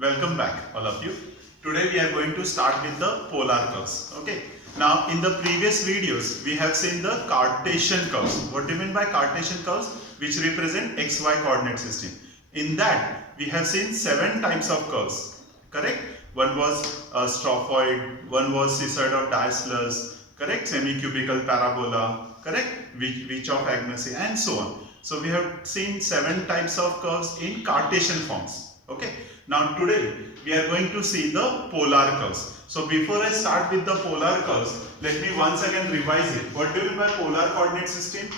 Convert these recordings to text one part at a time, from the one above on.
Welcome back, all of you. Today we are going to start with the polar curves. Okay. Now, in the previous videos, we have seen the Cartesian curves. What do you mean by Cartesian curves? Which represent XY coordinate system. In that, we have seen 7 types of curves. Correct? One was strophoid, one was cissoid Dieslers, correct? Semi-cubical parabola, correct? Which of Agassi, and so on. So we have seen 7 types of curves in Cartesian forms. Okay. Now today we are going to see the polar curves. So before I start with the polar curves, let me once again revise it. What do you mean by polar coordinate system?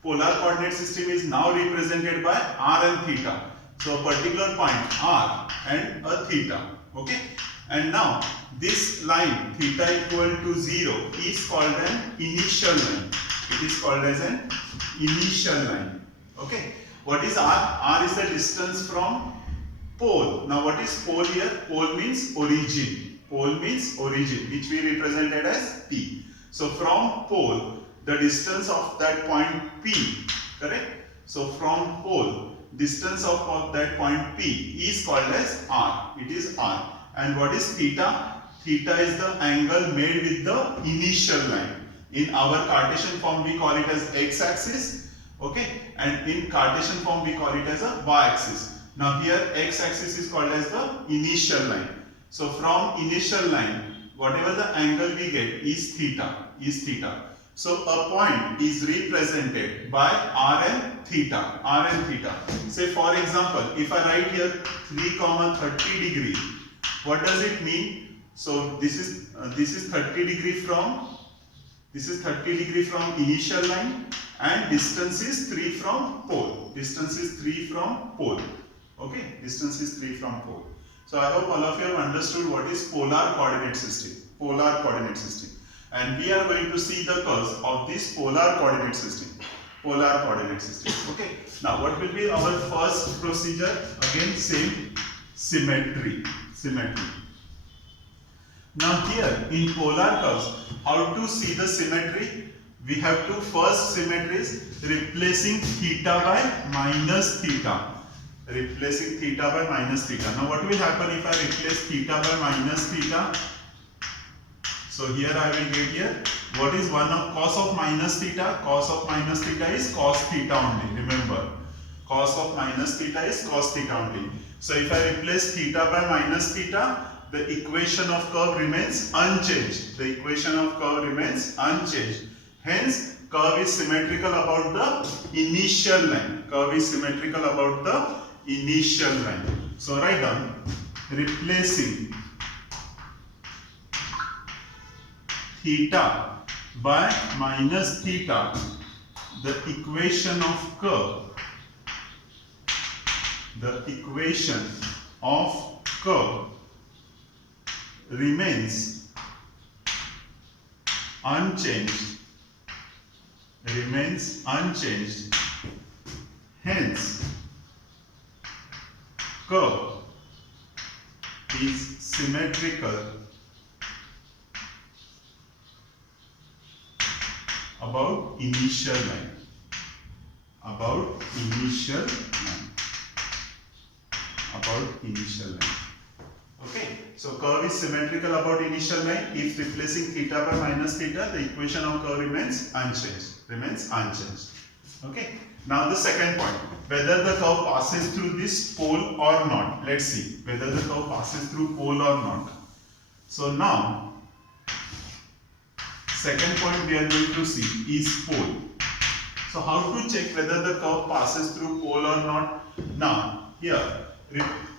Polar coordinate system is now represented by r and theta. So a particular point r and a theta. Okay. And now this line theta equal to 0 is called an initial line. It is called as an initial line. Okay. What is r? R is the distance from pole. Now what is pole here? Pole means origin. Pole means origin, which we represented as P. So from pole, the distance of that point P, correct? So from pole, distance of that point P is called as R. It is R. And what is theta? Theta is the angle made with the initial line. In our Cartesian form, we call it as x-axis. Okay? And in Cartesian form, we call it as a y-axis. Now here x-axis is called as the initial line. So from initial line, whatever the angle we get is theta. So a point is represented by r and theta. Say for example, if I write here 3, 30 degree, what does it mean? So this is 30 degree from initial line, and distance is 3 from pole. Okay, distance is 3 from pole. So I hope all of you have understood what is polar coordinate system. And we are going to see the curves of this polar coordinate system. Okay. Now what will be our first procedure? Again same, symmetry. Now here in polar curves, how to see the symmetry? We have to first symmetry is replacing theta by minus theta. Now what will happen if I replace theta by minus theta? So here I will get here, what is 1 of cos of minus theta? Cos of minus theta is cos theta only. Remember, cos of minus theta is cos theta only. So if I replace theta by minus theta, the equation of curve remains unchanged. Hence, curve is symmetrical about the initial line. So write down, replacing theta by minus theta, the equation of curve remains unchanged. Hence, curve is symmetrical about initial line. Okay, so curve is symmetrical about initial line. If replacing theta by minus theta, the equation of curve remains unchanged. Okay. Now the second point, whether the curve passes through this pole or not. Let's see whether the curve passes through pole or not. So now, second point we are going to see is pole. So how to check whether the curve passes through pole or not? Now here,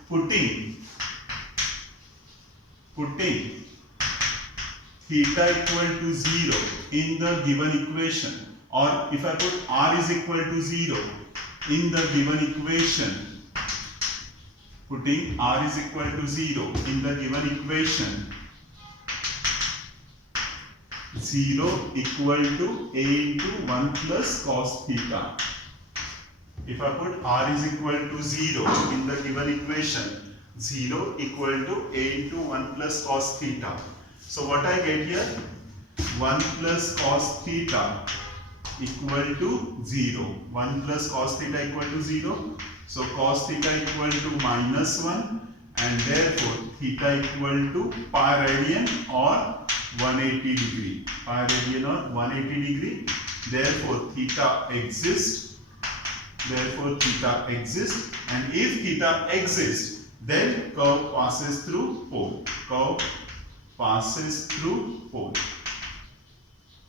putting theta equal to 0 in the given equation, or if I put r is equal to 0 in the given equation, putting r is equal to 0 in the given equation, 0 equal to a into 1 plus cos theta. If I put r is equal to 0 in the given equation, 0 equal to a into 1 plus cos theta. So what I get here? 1 plus cos theta equal to 0. 1 plus cos theta equal to 0. So cos theta equal to -1 and therefore theta equal to pi radian or 180 degree. Pi radian or 180 degree. Therefore theta exists. Therefore theta exists, and if theta exists, then curve passes through pole. Curve passes through pole.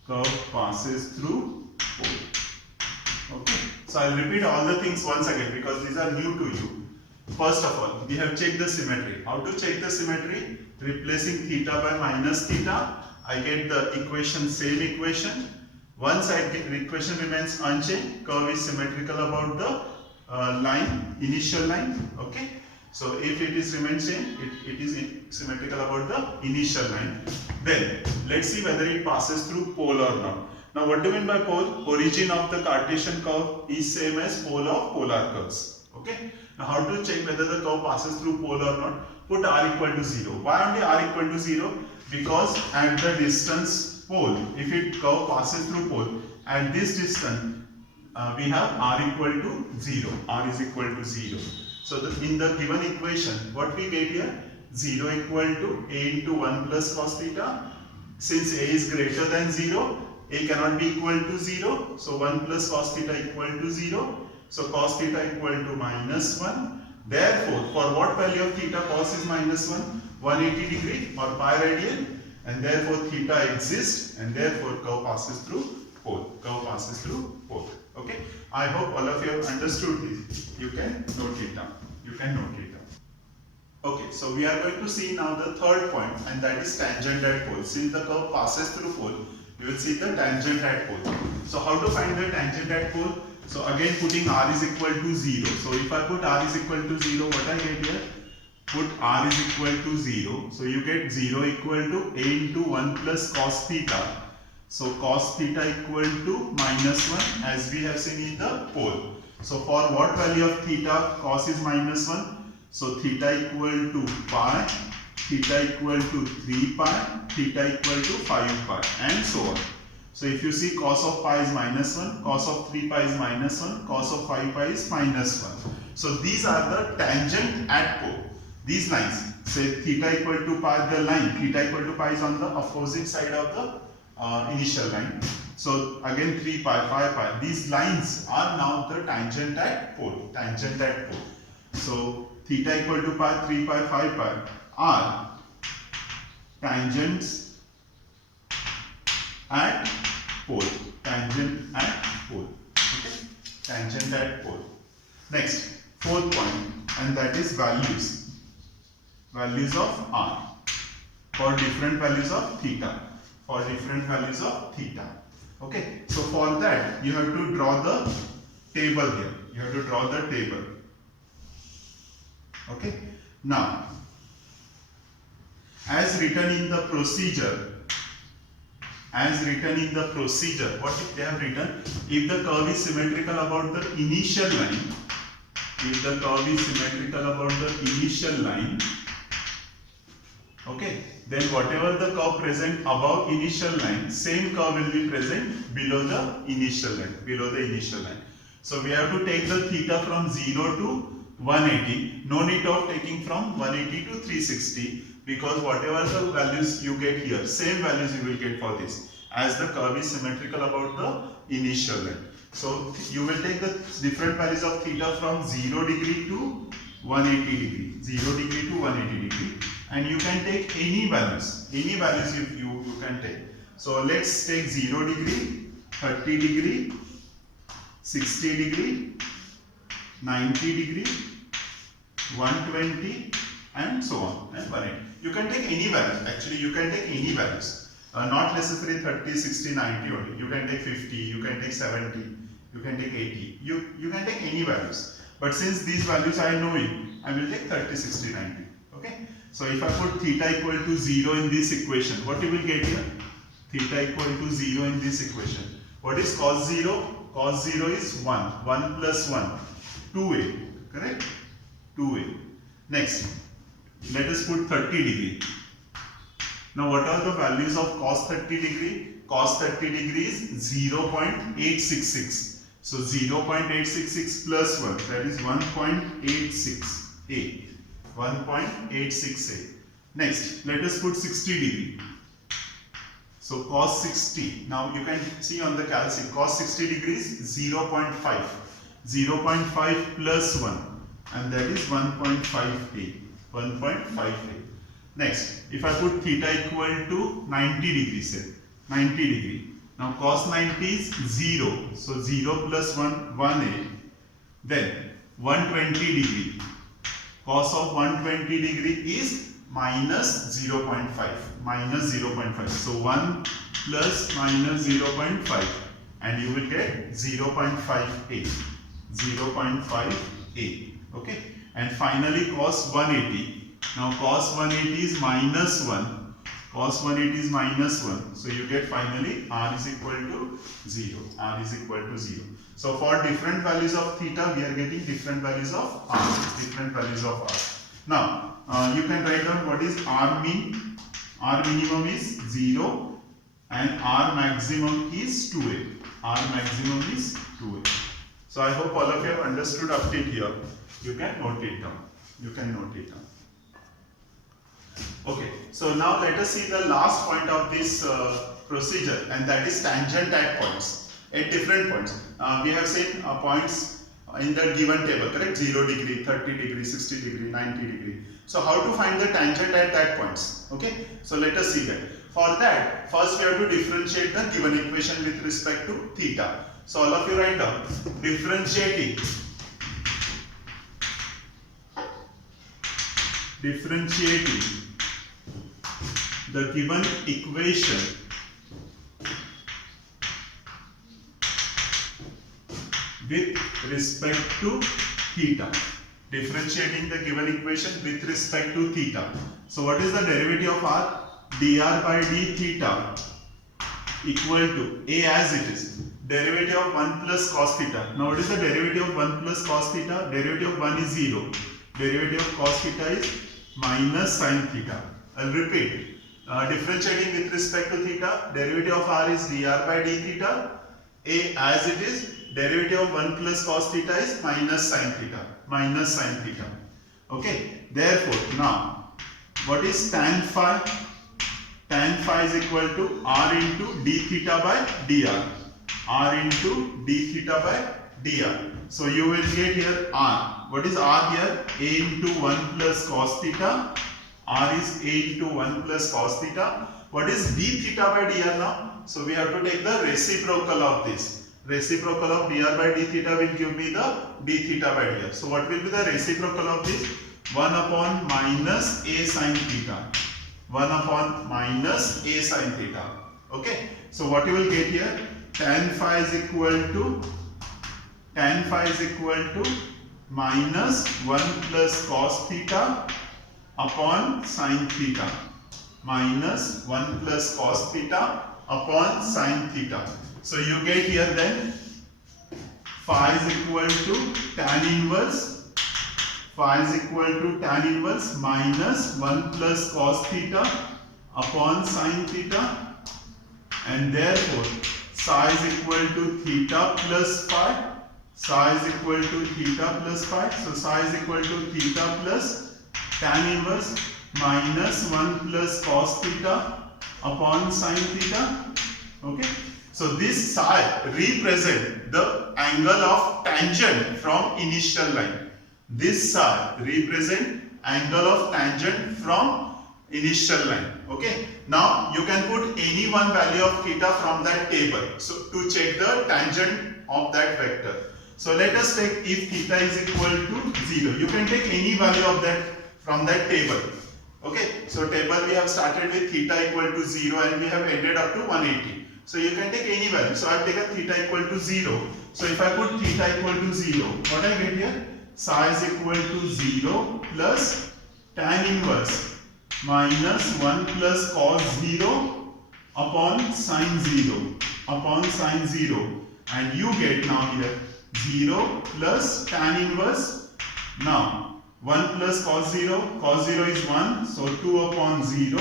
Curve passes through pole. Okay. So I'll repeat all the things once again because these are new to you. First of all, we have checked the symmetry. How to check the symmetry? Replacing theta by minus theta, I get the equation, same equation. One side equation remains unchanged, curve is symmetrical about the line, initial line. Okay. So if it is remains same, it is symmetrical about the initial line. Then let's see whether it passes through pole or not. Now what do you mean by pole? Origin of the Cartesian curve is same as pole of polar curves. Okay. Now how to check whether the curve passes through pole or not? Put r equal to 0. Why only r equal to 0? Because at the distance pole, if it curve passes through pole, at this distance we have r equal to 0. R is equal to 0. So in the given equation, what we get here? 0 equal to a into 1 plus cos theta. Since a is greater than 0, a cannot be equal to 0. So 1 plus cos theta equal to 0. So cos theta equal to minus 1. Therefore, for what value of theta cos is minus 1? 180 degree or pi radian. And therefore theta exists, and therefore curve passes through pole. Curve passes through pole. Okay. I hope all of you have understood this. You can note it down. You can note it down. Okay. So we are going to see now the third point, and that is tangent at pole. Since the curve passes through pole, you will see the tangent at pole. So how to find the tangent at pole? So again putting r is equal to 0. So if I put r is equal to 0, what I get here? Put r is equal to 0. So you get 0 equal to a into 1 plus cos theta. So cos theta equal to minus 1 as we have seen in the pole. So for what value of theta cos is minus 1? So theta equal to pi, theta equal to 3 pi, theta equal to 5 pi, and so on. So if you see cos of pi is minus 1, cos of 3 pi is minus 1, cos of 5 pi is minus 1. So these are the tangent at pole. These lines, say theta equal to pi, the line theta equal to pi is on the opposite side of the initial line. So again 3 pi, 5 pi, these lines are now the tangent at pole. Tangent at pole. So theta equal to pi, 3 pi, 5 pi are tangents at pole. Tangent at pole. Okay? Tangent at pole. Next, fourth point, and that is values. Values of r for different values of theta. For different values of theta. Okay. So for that, you have to draw the table here. You have to draw the table. Okay. Now, as written in the procedure, what if they have written? If the curve is symmetrical about the initial line, if the curve is symmetrical about the initial line, okay, then whatever the curve present above initial line, same curve will be present below the initial line. So we have to take the theta from 0 to 180. No need of taking from 180 to 360, because whatever the values you get here, same values you will get for this, as the curve is symmetrical about the initial line. So you will take the different values of theta from 0 degree to 180 degree, 0 degree to 180 degree, and you can take any values if you can take. So let's take 0 degree, 30 degree, 60 degree, 90 degree, 120, and so on, and 180. You can take any values. Actually, you can take any values. Not necessarily 30, 60, 90 only. You can take 50, you can take 70, you can take 80. You can take any values. But since these values I know it, I will take 30, 60, 90. Okay. So if I put theta equal to 0 in this equation, what you will get here? Theta equal to 0 in this equation. What is cos 0? Cos 0 is 1. 1 plus 1. 2a. Correct? 2a. Next, let us put 30 degree. Now what are the values of cos 30 degree? Cos 30 degree is 0.866. So 0.866 plus 1, that is 1.86a. 1.868. Next, let us put 60 degree. So cos 60. Now you can see on the calc cos 60 degrees 0.5. 0.5 plus 1, and that is 1.58. 1.58. Next, if I put theta equal to 90 degrees, say 90 degree. Now cos 90 is 0. So 0 plus 1, 1a. Then 120 degree. Cos of 120 degree is minus 0.5. Minus 0.5. So 1 plus minus 0.5. And you will get 0.58. 0.58. Okay. And finally cos 180. Now cos 180 is minus 1. Cos 180 is minus 1. So you get finally r is equal to 0. R is equal to 0. So for different values of theta, we are getting different values of r. Different values of r. Now you can write down what is r mean. R minimum is 0 and r maximum is 2a. R maximum is 2a. So I hope all of you have understood up till here. You can note it down. You can note it down. Okay, so now let us see the last point of this procedure, and that is tangent at points, at different points. We have seen points in the given table, correct? 0 degree, 30 degree, 60 degree, 90 degree. So how to find the tangent at that points? Okay, so let us see that. For that, first we have to differentiate the given equation with respect to theta. So all of you write down, differentiating the given equation with respect to theta. Differentiating the given equation with respect to theta. So what is the derivative of r? dr by d theta equal to a as it is. Derivative of 1 plus cos theta. Now what is the derivative of 1 plus cos theta? Derivative of 1 is 0. Derivative of cos theta is minus sin theta. I'll repeat. Differentiating with respect to theta, derivative of r is dr by d theta. A as it is, derivative of 1 plus cos theta is minus sin theta. Minus sin theta. Okay. Therefore, now, what is tan phi? Tan phi is equal to r into d theta by dr. R into d theta by dr. So you will get here r. What is r here? A into 1 plus cos theta. R is a into 1 plus cos theta. What is d theta by dr now? So we have to take the reciprocal of this. Reciprocal of dr by d theta will give me the d theta by dr. So what will be the reciprocal of this? 1 upon minus a sin theta. 1 upon minus a sin theta. Okay. So what you will get here? Tan phi is equal to minus 1 plus cos theta upon sin theta. Minus 1 plus cos theta upon sin theta. So you get here then phi is equal to tan inverse. Phi is equal to tan inverse minus 1 plus cos theta upon sin theta, and therefore psi is equal to theta plus phi. Psi is equal to theta plus phi. So psi is equal to theta plus tan inverse minus 1 plus cos theta upon sin theta. Okay. So this psi represent the angle of tangent from initial line. This psi represent angle of tangent from initial line. Okay. Now you can put any one value of theta from that table. So to check the tangent of that vector. So let us take if theta is equal to 0. You can take any value of that from that table. Okay. So table we have started with theta equal to 0 and we have ended up to 180. So you can take any value. So I have taken theta equal to 0. So if I put theta equal to 0, what I get here? Psi is equal to 0 plus tan inverse minus 1 plus cos 0 upon sin 0. Upon sin 0. And you get now here 0 plus tan inverse. Now 1 plus cos 0. Cos 0 is 1. So 2 upon 0.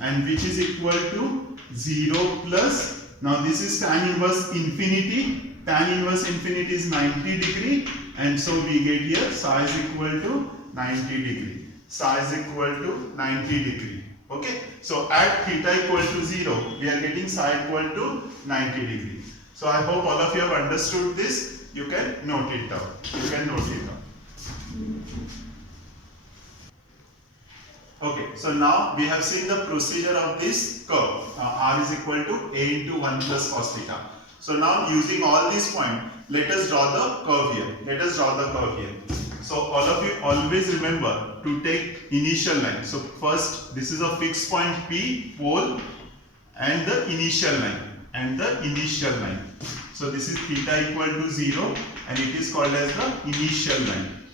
And which is equal to 0 plus, now this is tan inverse infinity. Tan inverse infinity is 90 degree, and so we get here psi is equal to 90 degree. psi is equal to 90 degree. Okay, so at theta equal to 0, we are getting psi equal to 90 degree. So I hope all of you have understood this. You can note it down. You can note it down. Okay, so now we have seen the procedure of this curve. R is equal to A into 1 plus cos theta. So now using all these points, let us draw the curve here. Let us draw the curve here. So all of you always remember to take initial line. So first, this is a fixed point P, pole, and the initial line. So this is theta equal to 0 and it is called as the initial line.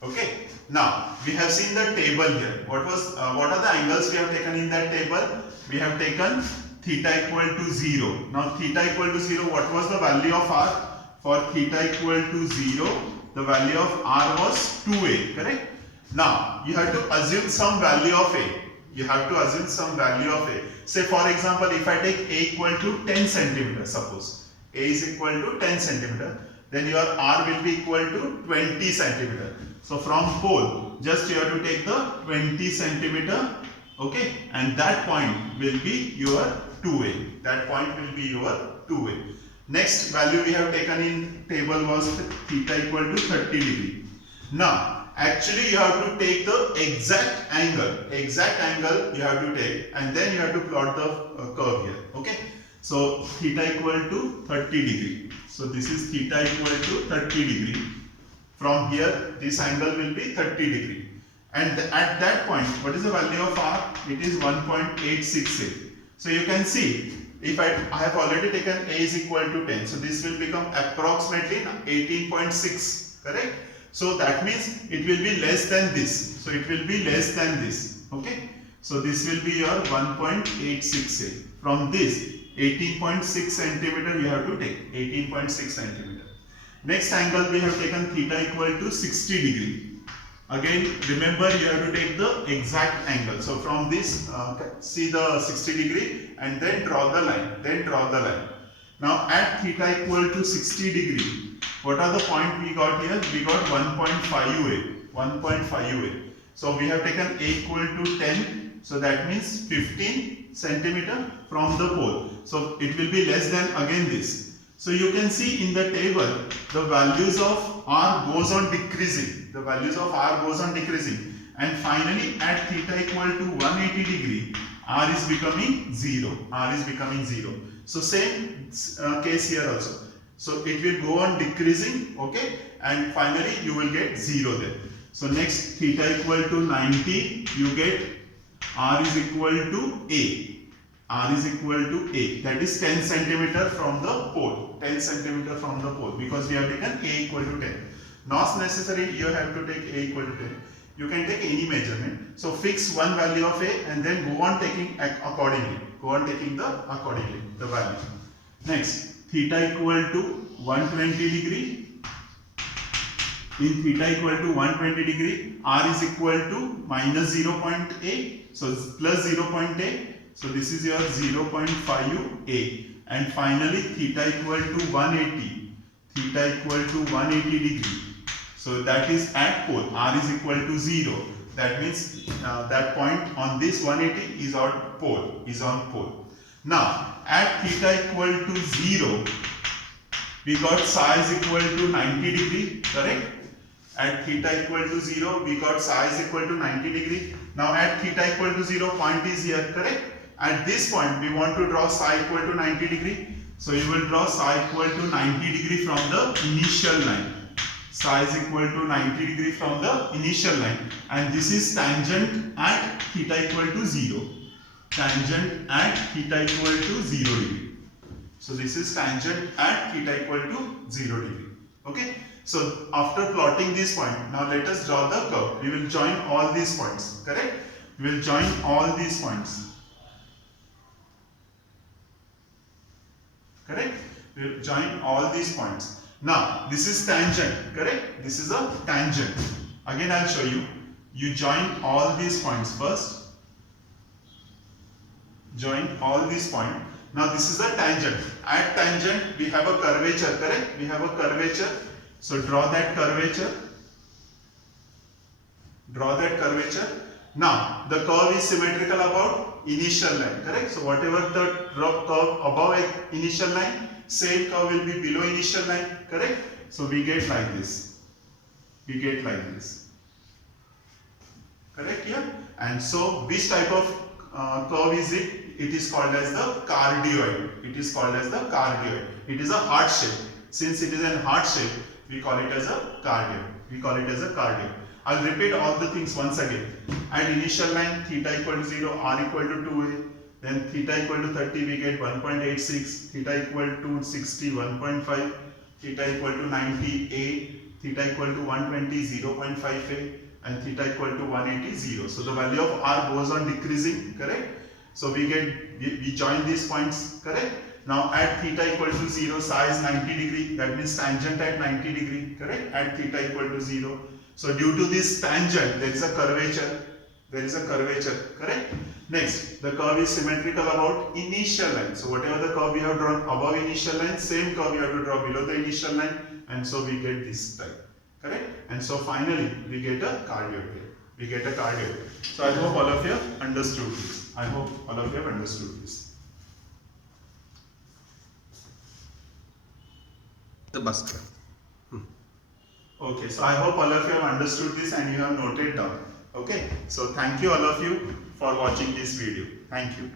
Okay. Now we have seen the table here. What are the angles we have taken in that table? We have taken theta equal to 0. Now theta equal to 0, what was the value of R? For theta equal to 0, the value of R was 2a, correct? Now you have to assume some value of a. Say for example, if I take a equal to 10 centimeter, suppose a is equal to 10 centimeter, then your R will be equal to 20 centimeter. So from pole, just you have to take the 20 centimeter, okay, and that point will be your 2a. Next value we have taken in table was theta equal to 30 degree. Now, actually you have to take the exact angle you have to take, and then you have to plot the curve here, okay. So theta equal to 30 degree. So this is theta equal to 30 degree. From here, this angle will be 30 degree. And at that point, what is the value of R? It is 1.868. So you can see, if I have already taken A is equal to 10. So this will become approximately 18.6, correct? So that means it will be less than this. Okay? So this will be your 1.868. From this, 18.6 centimeter you have to take. 18.6 centimeter. Next angle we have taken theta equal to 60 degree. Again, remember you have to take the exact angle. So from this, see the 60 degree and then draw the line. Now at theta equal to 60 degree, what are the point we got here? We got 1.5 UA. So we have taken A equal to 10. So that means 15 centimeter from the pole. So it will be less than again this. So you can see in the table, the values of R goes on decreasing. And finally at theta equal to 180 degree, R is becoming 0. So same case here also. So it will go on decreasing, okay, and finally you will get 0 there. So next theta equal to 90, you get R is equal to A. That is 10 centimeter from the pole. Because we have taken A equal to 10. Not necessary you have to take A equal to 10. You can take any measurement. So fix one value of A and then go on taking accordingly. The value. Next, theta equal to 120 degree. In theta equal to 120 degree, R is equal to minus 0.8. So plus 0.8. So this is your 0.5 A. And finally theta equal to 180. Degree. So that is at pole. R is equal to 0. That means that point on this 180 is on pole. Now at theta equal to 0, we got psi is equal to 90 degree, correct? At theta equal to 0, we got psi is equal to 90 degree. Now at theta equal to 0, point is here, correct? At this point, we want to draw psi equal to 90 degree. So you will draw psi equal to 90 degree from the initial line. Psi is equal to 90 degree from the initial line. And this is tangent at theta equal to 0. Degree. So this is tangent at theta equal to 0 degree. Okay. So after plotting this point, now let us draw the curve. We will join all these points, correct? We will join all these points. Correct? We will join all these points. Now, this is tangent, correct? This is a tangent. Again, I will show you. You join all these points first. Join all these points. Now, this is a tangent. At tangent, we have a curvature, correct? We have a curvature. So, draw that curvature. Draw that curvature. Now the curve is symmetrical about initial line, correct? So whatever the curve above initial line, same curve will be below initial line, correct? So we get like this. We get like this. Correct here? And so which type of curve is it? It is called as the cardioid. It is called as the cardioid. It is a heart shape. Since it is a heart shape, we call it as a cardioid. We call it as a cardioid. I'll repeat all the things once again. At initial line, theta equal to 0, r equal to 2a. Then theta equal to 30, we get 1.86. Theta equal to 60, 1.5. Theta equal to 90, a. Theta equal to 120, 0.5a. And theta equal to 180, 0. So the value of r goes on decreasing, correct? So we join these points, correct? Now at theta equal to 0, psi is 90 degree. That means tangent at 90 degree, correct? At theta equal to 0. So due to this tangent, there is a curvature. There is a curvature, correct? Next, the curve is symmetrical about initial line. So whatever the curve we have drawn above initial line, same curve we have to draw below the initial line. And so we get this type, correct? And so finally, we get a cardioid here. We get a cardioid. So I hope all of you have understood this. I hope all of you have understood this. The basket. Okay, so I hope all of you have understood this and you have noted down. Okay, so thank you all of you for watching this video. Thank you.